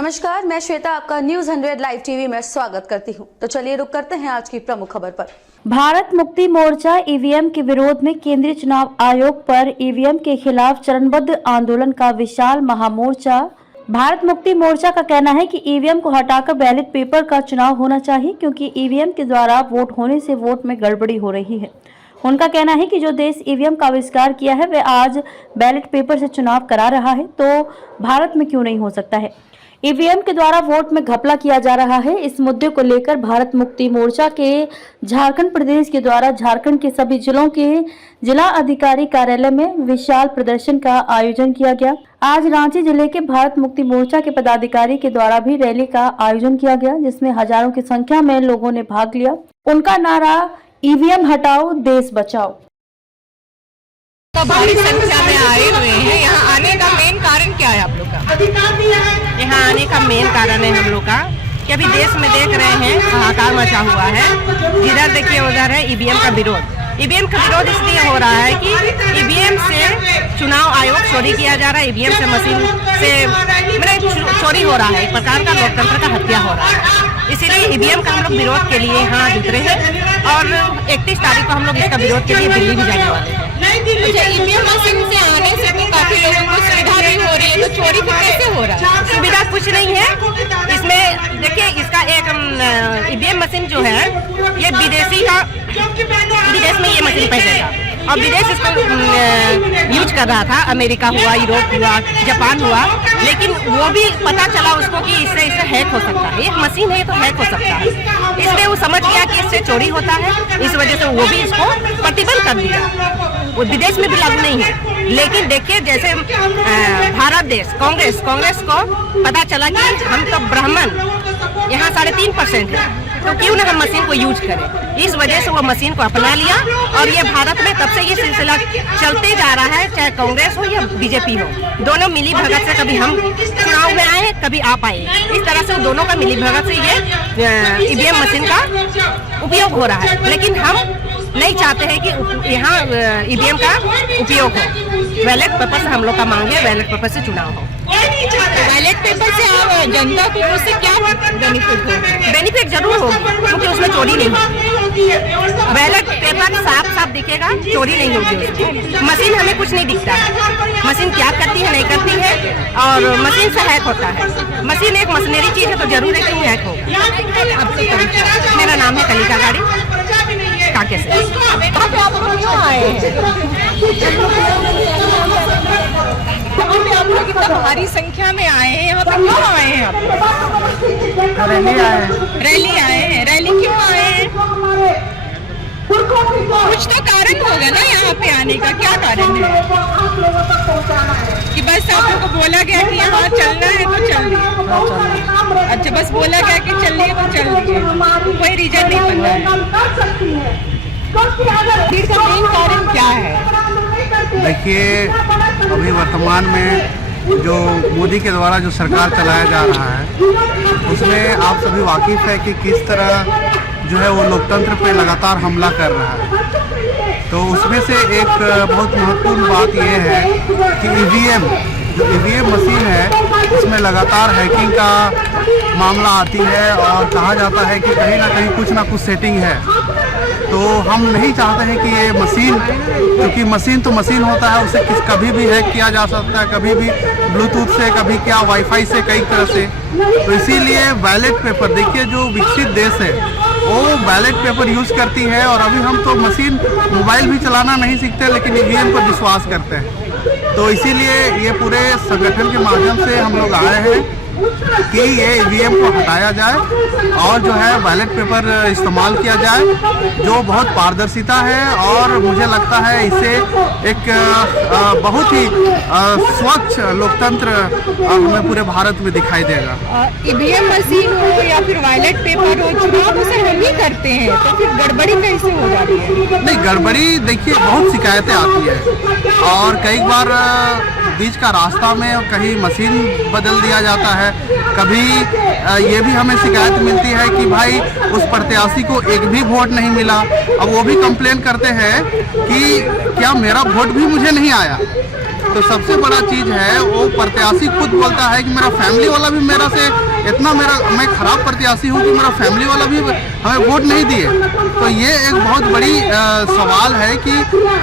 नमस्कार, मैं श्वेता आपका न्यूज 100 लाइव टीवी में स्वागत करती हूं। तो चलिए रुक करते हैं आज की प्रमुख खबर पर। भारत मुक्ति मोर्चा ईवीएम के विरोध में केंद्रीय चुनाव आयोग पर ईवीएम के खिलाफ चरणबद्ध आंदोलन का विशाल महामोर्चा। भारत मुक्ति मोर्चा का कहना है कि ईवीएम को हटाकर बैलेट पेपर का चुनाव होना चाहिए, क्योंकि ईवीएम के द्वारा वोट होने से वोट में गड़बड़ी हो रही है। उनका कहना है कि जो देश ईवीएम का आविष्कार किया है वह आज बैलेट पेपर से चुनाव करा रहा है, तो भारत में क्यों नहीं हो सकता है। ईवीएम के द्वारा वोट में घपला किया जा रहा है। इस मुद्दे को लेकर भारत मुक्ति मोर्चा के झारखंड प्रदेश के द्वारा झारखंड के सभी जिलों के जिला अधिकारी कार्यालय में विशाल प्रदर्शन का आयोजन किया गया। आज रांची जिले के भारत मुक्ति मोर्चा के पदाधिकारी के द्वारा भी रैली का आयोजन किया गया, जिसमें हजारों की संख्या में लोगों ने भाग लिया। उनका नारा ईवीएम हटाओ देश बचाओ। तो भारी संख्या में आए हुए हैं। यहाँ आने का मेन कारण क्या है आप लोग का? यहाँ आने का मेन कारण है हम लोग का कि अभी देश में देख रहे हैं हाहाकार मचा हुआ है। जिधर देखिए उधर है ईवीएम का विरोध। ईवीएम का विरोध इसलिए हो रहा है कि ईवीएम से चुनाव आयोग चोरी किया जा रहा है। ईवीएम से मशीन से चोरी हो रहा है। एक प्रकार का लोकतंत्र का हत्या हो रहा है। इसीलिए ईवीएम का हम लोग विरोध के लिए यहाँ उतरे हैं और 31 तारीख को हम लोग इसका विरोध के लिए दिल्ली भी जाने वाले हैं। अच्छा, ईवीएम मशीन से आने से तो काफी लोगों को सुविधा भी हो रही है, तो चोरी फिर कैसे हो रहा है? सुविधा कुछ नहीं है इसमें। देखिए, इसका एक ईवीएम मशीन जो है ये विदेशी का, विदेश में ये मशीन पहले था और विदेश इसको यूज कर रहा था। अमेरिका हुआ, यूरोप हुआ, जापान हुआ, लेकिन वो भी पता चला उसको कि इससे हैक हो सकता है। एक मशीन है तो हैक हो सकता है, इसलिए वो समझ गया कि इससे चोरी होता है। इस वजह से वो भी इसको प्रतिबंध कर दिया। वो विदेश में भी लागू नहीं है। लेकिन देखिए, जैसे भारत देश कांग्रेस को पता चला कि हम तो ब्राह्मण यहाँ 3.5% है, तो क्यों ना हम मशीन को यूज करें। इस वजह से वो मशीन को अपना लिया और ये भारत में तब से ये सिलसिला चलते जा रहा है, चाहे कांग्रेस हो या बीजेपी हो। दोनों मिली भगत से कभी हम चुनाव में आए, कभी आप आए। इस तरह से दोनों का मिली भगत से ये ईवीएम मशीन का उपयोग हो रहा है। लेकिन हम नहीं चाहते हैं कि यहाँ ईवीएम का उपयोग हो। बैलेट पेपर से हम लोग का मांग है, बैलेट पेपर से चुनाव हो। बैलेट पेपर से आप जनता को उससे क्या बेनिफिट हो? बेनिफिट जरूर होगी, क्योंकि उसमें चोरी नहीं होगी। बैलेट पेपर साफ दिखेगा, चोरी नहीं होगी उसमें। मशीन हमें कुछ नहीं दिखता है, मशीन क्या करती है नहीं करती है, और मशीन से हैक होता है। मशीन एक मशीनरी चीज है, तो जरूर है कि हैक होगा। मेरा नाम है कलिका गाड़ी, काके से। आप लोग क्यों आए हैं? आप लोग इतना भारी संख्या में आए हैं, यहाँ पे क्यों आए हैं आप लोग? रैली आए हैं। रैली क्यों आए हैं? कुछ तो कारण होगा ना यहाँ पे आने का। क्या कारण है? कि बस आप लोगों को बोला गया कि यहाँ चलना है तो चलिए। अच्छा, बस बोला गया कि चलिए तो चलिए, कोई रीजन नहीं बन रहा है। भीड़ का मेन कारण क्या है? देखिए, अभी वर्तमान में जो मोदी के द्वारा जो सरकार चलाया जा रहा है, उसमें आप सभी वाकिफ है कि किस तरह जो है वो लोकतंत्र पे लगातार हमला कर रहा है। तो उसमें से एक बहुत महत्वपूर्ण बात यह है कि ईवीएम मशीन है, इसमें लगातार हैकिंग का मामला आती है और कहा जाता है कि कहीं ना कहीं कुछ ना कुछ सेटिंग है। तो हम नहीं चाहते हैं कि ये मशीन, क्योंकि मशीन तो मशीन होता है, उसे कभी भी हैक किया जा सकता है, कभी भी ब्लूटूथ से, कभी क्या वाईफाई से, कई तरह से। तो इसीलिए बैलेट पेपर, देखिए जो विकसित देश है वो बैलेट पेपर यूज़ करती है, और अभी हम तो मशीन मोबाइल भी चलाना नहीं सीखते, लेकिन ईवीएम पर विश्वास करते हैं। तो इसीलिए ये पूरे संगठन के माध्यम से हम लोग आए हैं कि ये ईवीएम को हटाया जाए और जो है बैलेट पेपर इस्तेमाल किया जाए, जो बहुत पारदर्शिता है। और मुझे लगता है इससे एक बहुत ही स्वच्छ लोकतंत्र हमें पूरे भारत में दिखाई देगा। ईवीएम मशीन हो या फिर बैलेट पेपर हो, चुनाव उसे हम ही करते हैं, तो फिर गड़बड़ी कैसे हो जाती है? नहीं, गड़बड़ी देखिए बहुत शिकायतें आती है और कई बार बीच का रास्ता में कहीं मशीन बदल दिया जाता है। कभी ये भी हमें शिकायत मिलती है कि भाई उस प्रत्याशी को एक भी वोट नहीं मिला। अब वो भी कंप्लेन करते हैं कि क्या मेरा वोट भी मुझे नहीं आया। तो सबसे बड़ा चीज़ है वो प्रत्याशी खुद बोलता है कि मेरा फैमिली वाला भी मेरा से इतना मैं खराब प्रत्याशी हूँ कि मेरा फैमिली वाला भी हमें वोट नहीं दिए। तो ये एक बहुत बड़ी सवाल है कि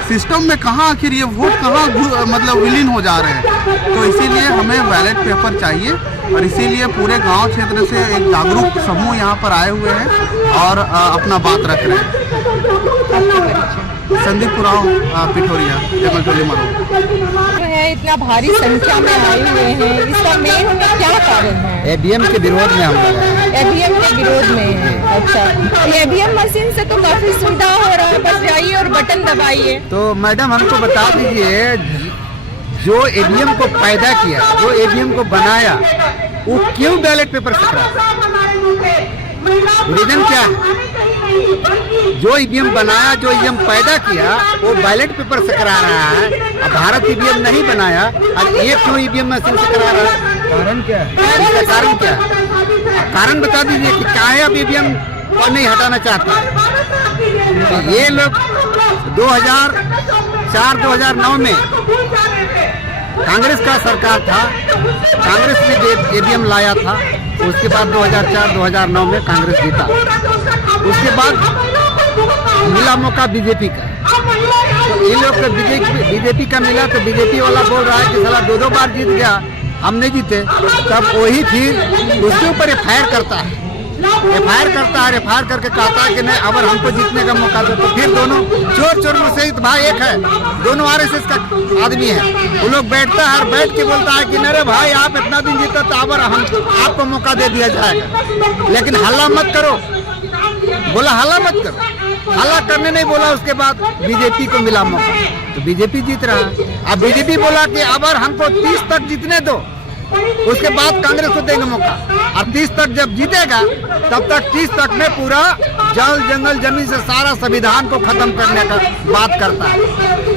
सिस्टम में कहाँ आखिर ये वोट कहाँ मतलब विलीन हो जा रहे हैं। तो इसीलिए हमें बैलेट पेपर चाहिए और इसीलिए पूरे गांव क्षेत्र से एक जागरूक समूह यहाँ पर आए हुए हैं और अपना बात रख रहे हैं। संदीप उरांव, पिठोरिया, जंगलटोली मरो है इतना भारी संख्या में आए हुए हैं, इसका मेन क्या कारण है? ईवीएम के विरोध में हम लोग हैं। ईवीएम के विरोध में है। अच्छा, ईवीएम मशीन से तो काफी सुविधा हो रहा है, बस जाइए और बटन दबाइए। तो मैडम हमको बता दीजिए, जो ईवीएम को पैदा किया, जो ईवीएम को बनाया, वो क्यों बैलेट पेपर से करा? रीजन क्या है? जो ईवीएम बनाया, जो ईवीएम पैदा किया, वो बैलेट पेपर से करा रहा है। अब भारत ईवीएम नहीं बनाया और ये क्यों ईवीएम मशीन से करा रहा है? कारण क्या है? इसका कारण क्या है? कारण बता दीजिए कि काहे अब ईवीएम को नहीं हटाना चाहता। ये लोग 2004-2009 में कांग्रेस का सरकार था, कांग्रेस ने ईवीएम लाया था। उसके बाद 2004-2009 में कांग्रेस जीता। उसके बाद मिला मौका बीजेपी का। तो इन लोग को बीजेपी का मिला, तो बीजेपी वाला बोल रहा है कि साला 2 बार जीत गया, हम नहीं जीते। तब वही फिर उसके ऊपर एफआईआर करता है, एफआईआर करके कहता है कि नहीं, अगर हमको जीतने का मौका दो। तो फिर दोनों चोर में से भाई एक है, दोनों आरएसएस का आदमी है। वो लोग बैठता है और बैठ के बोलता है कि अरे भाई आप इतना दिन जीता तो अगर हम आपको मौका दे दिया जाएगा, लेकिन हल्ला मत करो। बोला हल्ला मत करो, हल्ला करने नहीं बोला। उसके बाद बीजेपी को मिला मौका, तो बीजेपी जीत रहा है। अब बीजेपी बोला कि अगर हमको 30 तक जीतने दो, उसके बाद कांग्रेस को देंगे मौका। और 30 तक जब जीतेगा, तब तक 30 तक में पूरा जल जंगल जमीन से सारा संविधान को खत्म करने का बात करता है।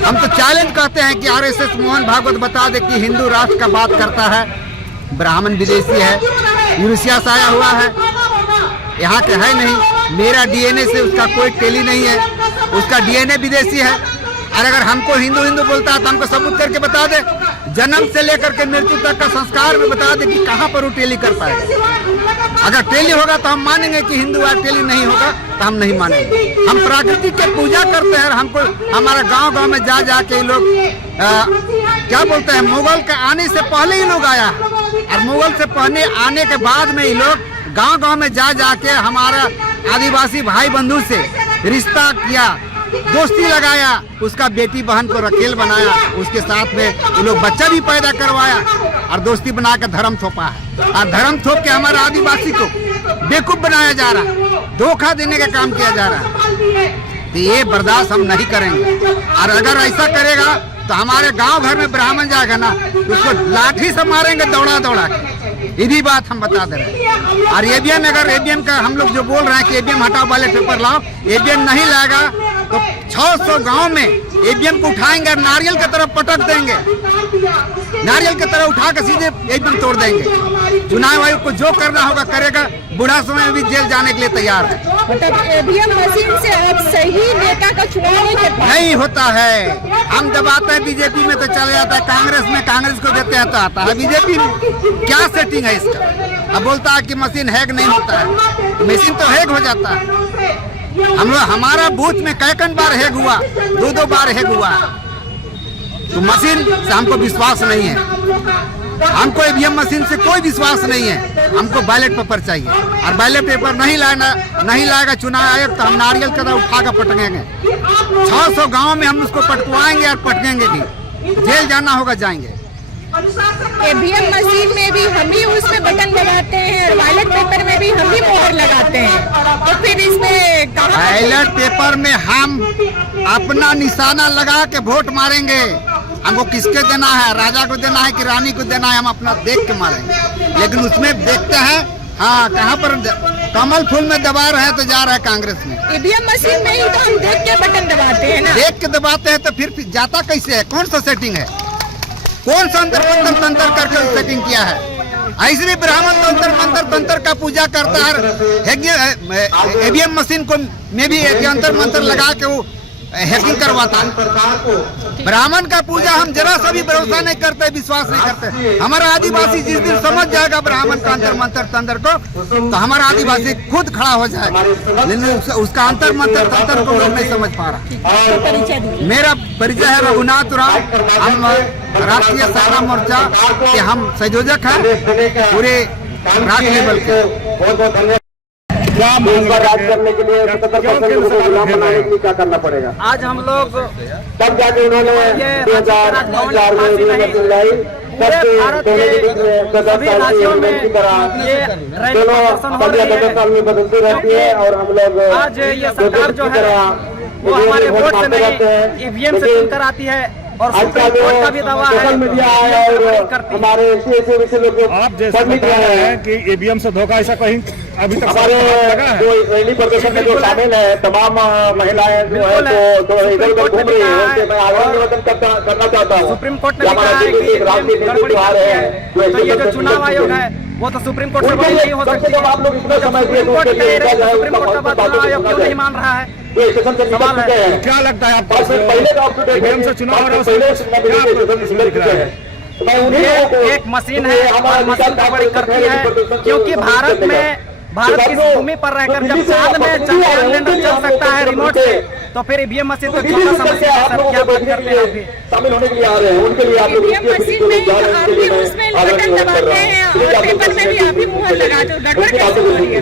हम तो चैलेंज कहते हैं कि आरएसएस मोहन भागवत बता दे कि हिंदू राष्ट्र का बात करता है, ब्राह्मण विदेशी है, यूरेशिया से आया हुआ है, यहाँ के है नहीं। मेरा डीएनए से उसका कोई टेली नहीं है, उसका डीएनए विदेशी है। और अगर हमको हिंदू हिंदू बोलता है तो हमको सबूत करके बता दे, जन्म से लेकर के मृत्यु तक का संस्कार में बता दे कि कहाँ पर वो टेली करता है। अगर टेली होगा तो हम मानेंगे कि हिंदू है, टेली नहीं होगा तो हम नहीं मानेंगे। हम प्रकृति की पूजा करते हैं। हमको हमारा गांव में जा के लोग क्या बोलते हैं, मुगल के आने से पहले ही लोग आया, और मुगल से पहले आने के बाद में ही लोग गांव में जा के हमारा आदिवासी भाई बंधु से रिश्ता किया, दोस्ती लगाया, उसका बेटी बहन को रखेल बनाया, उसके साथ में वो लोग बच्चा भी पैदा करवाया और दोस्ती बना के धर्म थोपा है। और धर्म थोप के हमारे आदिवासी को बेवकूफ बनाया जा रहा है, धोखा देने का काम किया जा रहा है। तो ये बर्दाश्त हम नहीं करेंगे। और अगर ऐसा करेगा तो हमारे गांव घर में ब्राह्मण जाएगा ना, उसको लाठी से मारेंगे दौड़ा के। ये भी बात हम बता दे रहे हैं। और ईवीएम, अगर ईवीएम का हम लोग जो बोल रहे हैं कि ईवीएम हटाओ, बैलेट पेपर लाओ, ईवीएम नहीं लाएगा तो 600 गांव में ईवीएम को उठाएंगे और नारियल की तरफ पटक देंगे, नारियल की तरफ उठा के सीधे ईवीएम तोड़ देंगे। चुनाव आयोग को जो करना होगा करेगा, बूढ़ा समय में भी जेल जाने के लिए तैयार है। मतलब ईवीएम मशीन से आप सही नेता का चुनाव नहीं होता है। हम जब आते हैं बीजेपी में तो चले जाता है, कांग्रेस में कांग्रेस को देते हैं तो आता है बीजेपी में। क्या सेटिंग है इसका? अब बोलता है कि मशीन हैक नहीं होता है, तो मशीन तो हैक हो जाता है। हम लोग हमारा बूथ में कई बार हैक हुआ, 2 बार हैक हुआ। तो मशीन से हमको विश्वास नहीं है, हमको ईवीएम मशीन से कोई विश्वास नहीं है। हमको बैलेट पेपर चाहिए, और बैलेट पेपर नहीं लाएगा चुनाव आयोग तो हम नारियल कदम उठा कर पटकेंगे। 600 गांव में हम उसको पटकवाएंगे और पटकेंगे भी, जेल जाना होगा जाएंगे। ईवीएम मशीन में भी हम ही उसमें बटन दबाते हैं और बैलेट पेपर में भी हम ही मोहर लगाते हैं। तो फिर इसमें बैलेट पेपर में हम अपना निशाना लगा के वोट मारेंगे। हमको किसके देना है, राजा को देना है कि रानी को देना है, हम अपना देख के मारेंगे। लेकिन उसमें देखते हैं हाँ कहाँ पर कमल फूल में दबा रहे हैं तो जा रहा है कांग्रेस में। ईवीएम मशीन में ही तो हम देख के बटन दबाते हैं ना, देख के दबाते हैं तो फिर जाता कैसे है? कौन सा सेटिंग है? कौन सा तंत्र करके सेटिंग किया है? ऐसे भी ब्राह्मण तंत्र का पूजा करता है। ईवीएम मशीन को में भी यंत्र मंत्र लगा के वो हैकिंग करवाता है। ब्राह्मण का पूजा हम जरा सा भी भरोसा नहीं करते, विश्वास नहीं करते। हमारा आदिवासी जिस दिन समझ जाएगा ब्राह्मण का अंतर मंत्र तंत्र को, तो हमारा आदिवासी खुद खड़ा हो जाएगा। लेकिन उसका अंतर मंत्र तंत्र को लोग नहीं समझ पा रहा। मेरा परिचय है रघुनाथ राव, हम राष्ट्रीय सेना मोर्चा के हम संयोजक हैं पूरे राज्य लेवल के। राज करने के लिए 77% को गुलाम बनाने के लिए क्या करना पड़ेगा? आज हम लोग तब जाके उन्होंने 2004 में मशीन लाई, तब सभी राज्यों में ये रैली प्रदर्शन हो रही है। साल में बदलती रहती है और हम लोग आज ये सरकार जो है वो हमारे वोट से नहीं ईवीएम से चुनकर आती है और सुप्रीम कोर्ट का भी दावा है। सोशल मीडिया है और हमारे ऐसे लोग आप जैसे बता रहे हैं कि ईवीएम से धोखा, ऐसा कहीं अभी तक हमारे जो रैली प्रदर्शन में जो शामिल है तमाम महिलाएं जो है तो इधर उधर घूम रही है, उनसे मैं आह्वान निवेदन करना चाहता हूँ। सुप्रीम कोर्ट ने कहा है कि राष्ट्रीय गड़बड़ी है, तो ये जो चुनाव आयोग है वो तो सुप्रीम कोर्ट से बड़ी नहीं हो सकती है। आप लोग इतना समय दिए तो सुप्रीम कोर्ट का बात चुनाव आयोग क्यों नहीं मान रहा है? स्टेशन से निकल चुके हैं। क्या लगता है आपको पहले का आप ईवीएम से चुनाव और ये एक मशीन है और मशीन गड़बड़ी करती है, क्योंकि भारत की भूमि पर रहकर जब चांद में कैलेंडर चल सकता है रिमोट से, तो फिर ईवीएम मशीन तो छोटा सा मशीन है सर, क्या बात करते हैं अभी? शामिल होने के लिए आ रहे हैं, उनके लिए आप लोग ईवीएम मशीन में आप भी उसमें बटन दबाते हैं और पेपर में भी आप भी मुहर लगाते हो, गड़बड़ कैसे हो रही है?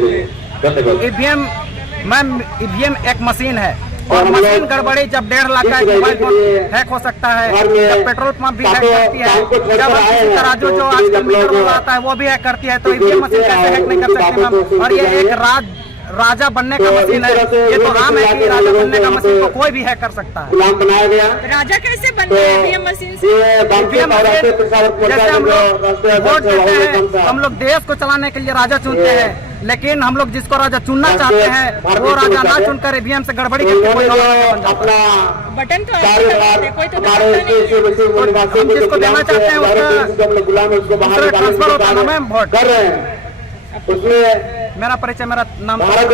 ईवीएम एक मशीन है और मशीन गड़बड़ी जब 1.5 लाख का मोबाइल फोन हैक हो सकता है, जब पेट्रोल पंप भी हैक करती है, जब किसी तराजू जो आजकल मीटर वाला आता है वो भी हैक करती है, तो ईवीएम मशीन कैसे हैक नहीं कर सकती मैम? और ये एक राजा बनने का मशीन है, ये तो आम है कि राजा बनने का मशीन को कोई भी हैक कर सकता है। गुलाम बनाया गया राजा कैसे बन गए ईवीएम मशीन से? ईवीएम मशीन जैसे हम लोग वोट देते हैं, हम लोग देश को चलाने के लिए राजा चुनते हैं, लेकिन हम लोग जिसको राजा चुनना चाहते हैं वो राजा ना चुनकर ईवीएम से गड़बड़ी करके कोई और राजा बन जाता है। बटन तो ऐसे दबाते हैं, कोई तो दबाता नहीं। हम जिसको देना चाहते हैं उसका दूसरा ट्रांसफर होता है मैम वोट। कर रहे हैं उसमें मेरा परिचय, मेरा नाम भारत